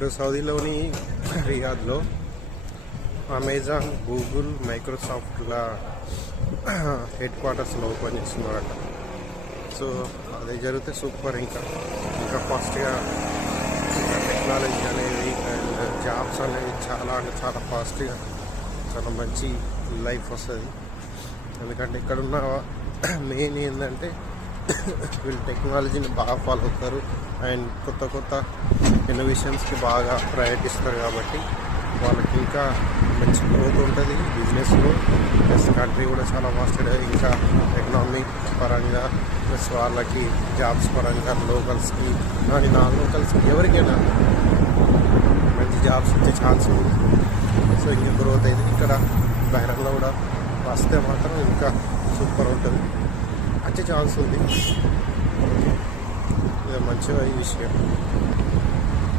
ఇప్పుడు సౌదీలోని రియాద్లో Amazon, Google, మైక్రోసాఫ్ట్ల head క్వార్టర్స్లో open చేస్తున్నారట. సో అది జరిగితే సూపర్. ఇంకా ఫాస్ట్గా టెక్నాలజీ అనేది అండ్ జాబ్స్ అనేవి చాలా అంటే చాలా ఫాస్ట్గా చాలా మంచి లైఫ్ వస్తుంది. ఎందుకంటే ఇక్కడున్న మెయిన్ ఏంటంటే వీళ్ళు టెక్నాలజీని బాగా ఫాలో అవుతారు అండ్ కొత్త ఇన్నోవేషన్స్కి బాగా ప్రయారిటీ ఇస్తారు. కాబట్టి వాళ్ళకి ఇంకా మంచి గ్రోత్ ఉంటుంది బిజినెస్లో. ప్లస్ కంట్రీ కూడా చాలా ఫాస్ట్గా ఇంకా ఎకనామిక్ పరంగా ప్లస్ వాళ్ళకి జాబ్స్ పరంగా లోకల్స్కి కానీ నాన్ లోకల్స్కి ఎవరికైనా మంచి జాబ్స్ వచ్చే ఛాన్స్ ఉంది. సో ఇంకా గ్రోత్ అయితే ఇక్కడ బహిరంగంలో కూడా వస్తే మాత్రం ఇంకా సూపర్ ఉంటుంది, మంచి ఛాన్స్ ఉంది. ఇది మంచిగా ఈ విషయం.